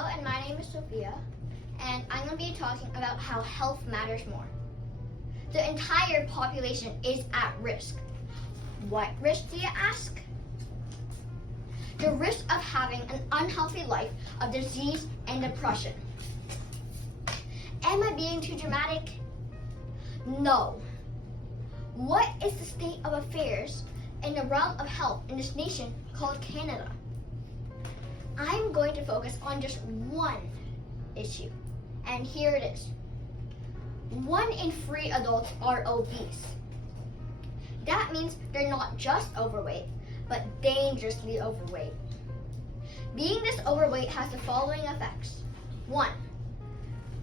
Hello, and my name is Sophia, and I'm going to be talking about how health matters more. The entire population is at risk. What risk, do you ask? The risk of having an unhealthy life of disease and depression. Am I being too dramatic? No. What is the state of affairs in the realm of health in this nation called Canada? I'm going to focus on just one issue, and here it is. 1 in 3 adults are obese. That means they're not just overweight, but dangerously overweight. Being this overweight has the following effects. 1.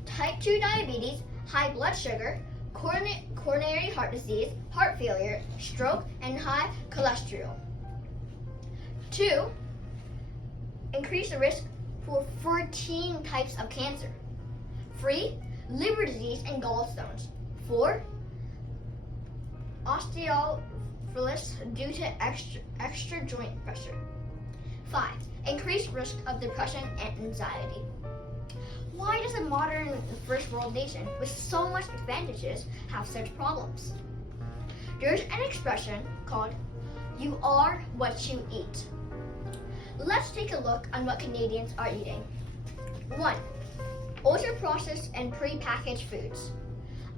Type 2 diabetes, high blood sugar, coronary heart disease, heart failure, stroke, and high cholesterol. 2. Increase the risk for 14 types of cancer. 3. Liver disease and gallstones. 4. Osteoporosis due to extra joint pressure. 5. Increased risk of depression and anxiety. Why does a modern first world nation with so much advantages have such problems? There's an expression called, "You are what you eat." Let's take a look on what Canadians are eating. 1. Ultra-processed and pre-packaged foods.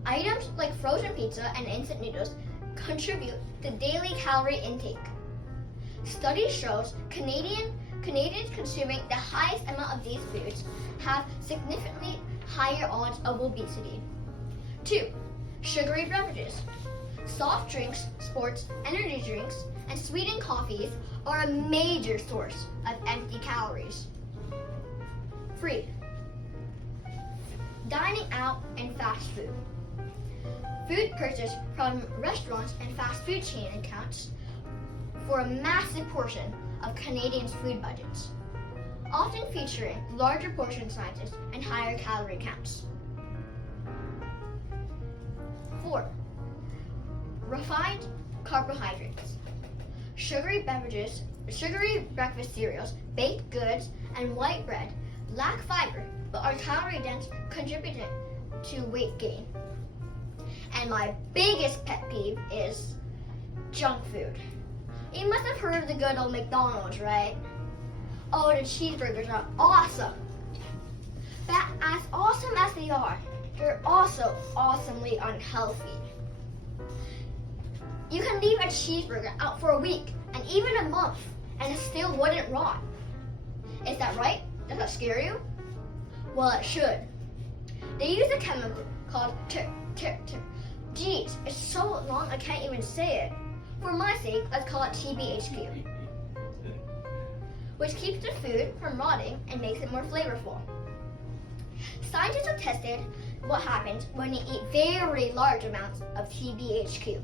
Items like frozen pizza and instant noodles contribute to daily calorie intake. Study shows Canadians consuming the highest amount of these foods have significantly higher odds of obesity. 2. Sugary beverages. Soft drinks, sports, energy drinks, and sweetened coffees are a major source of empty calories. 3. Dining out and fast food. Food purchased from restaurants and fast food chain accounts for a massive portion of Canadians' food budgets, often featuring larger portion sizes and higher calorie counts. 4. Refined carbohydrates. Sugary beverages, sugary breakfast cereals, baked goods, and white bread lack fiber but are calorie dense, contributing to weight gain. And my biggest pet peeve is junk food. You must have heard of the good old McDonald's, right? Oh, the cheeseburgers are awesome. But as awesome as they are, they're also awesomely unhealthy. You can leave a cheeseburger out for a week and even a month and it still wouldn't rot. Is that right? Does that scare you? Well, it should. They use a chemical called geez, it's so long I can't even say it. For my sake, let's call it TBHQ, which keeps the food from rotting and makes it more flavorful. Scientists have tested what happens when you eat very large amounts of TBHQ.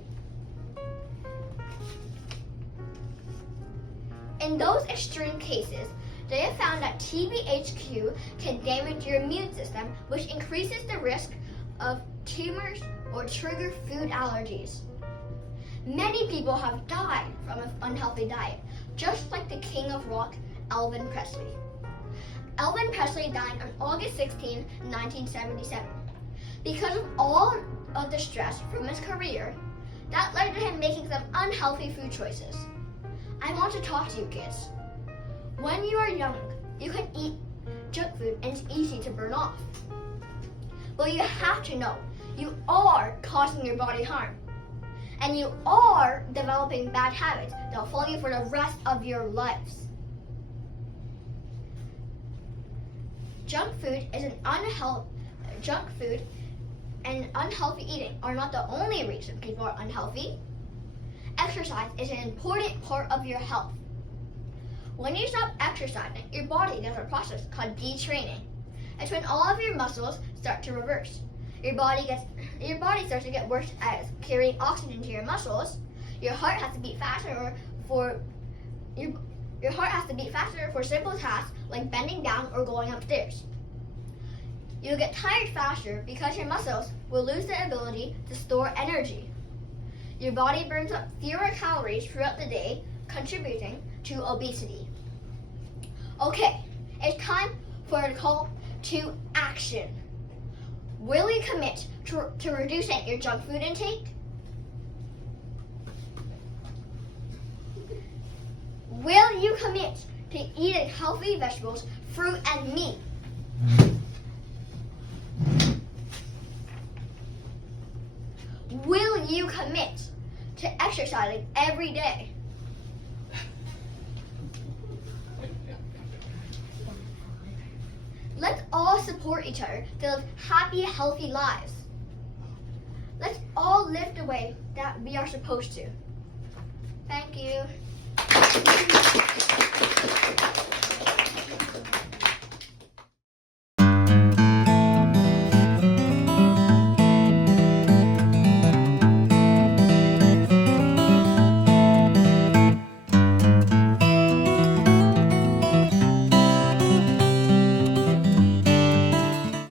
In those extreme cases, they have found that TBHQ can damage your immune system, which increases the risk of tumors or trigger food allergies. Many people have died from an unhealthy diet, just like the king of rock, Elvis Presley. Elvis Presley died on August 16, 1977. Because of all of the stress from his career, that led to him making some unhealthy food choices. I want to talk to you kids. When you are young, you can eat junk food and it's easy to burn off. But you have to know, you are causing your body harm. And you are developing bad habits that will follow you for the rest of your lives. Junk food and unhealthy eating are not the only reason people are unhealthy. Exercise is an important part of your health. When you stop exercising, your body does a process called detraining. It's when all of your muscles start to reverse. Your body starts to get worse at carrying oxygen to your muscles. Your heart has to beat faster for simple tasks like bending down or going upstairs. You'll get tired faster because your muscles will lose the ability to store energy. Your body burns up fewer calories throughout the day, contributing to obesity. Okay, it's time for a call to action. Will you commit to reducing your junk food intake? Will you commit to eating healthy vegetables, fruit, and meat? Will you commit to exercising every day? Let's all support each other to live happy, healthy lives. Let's all live the way that we are supposed to. Thank you.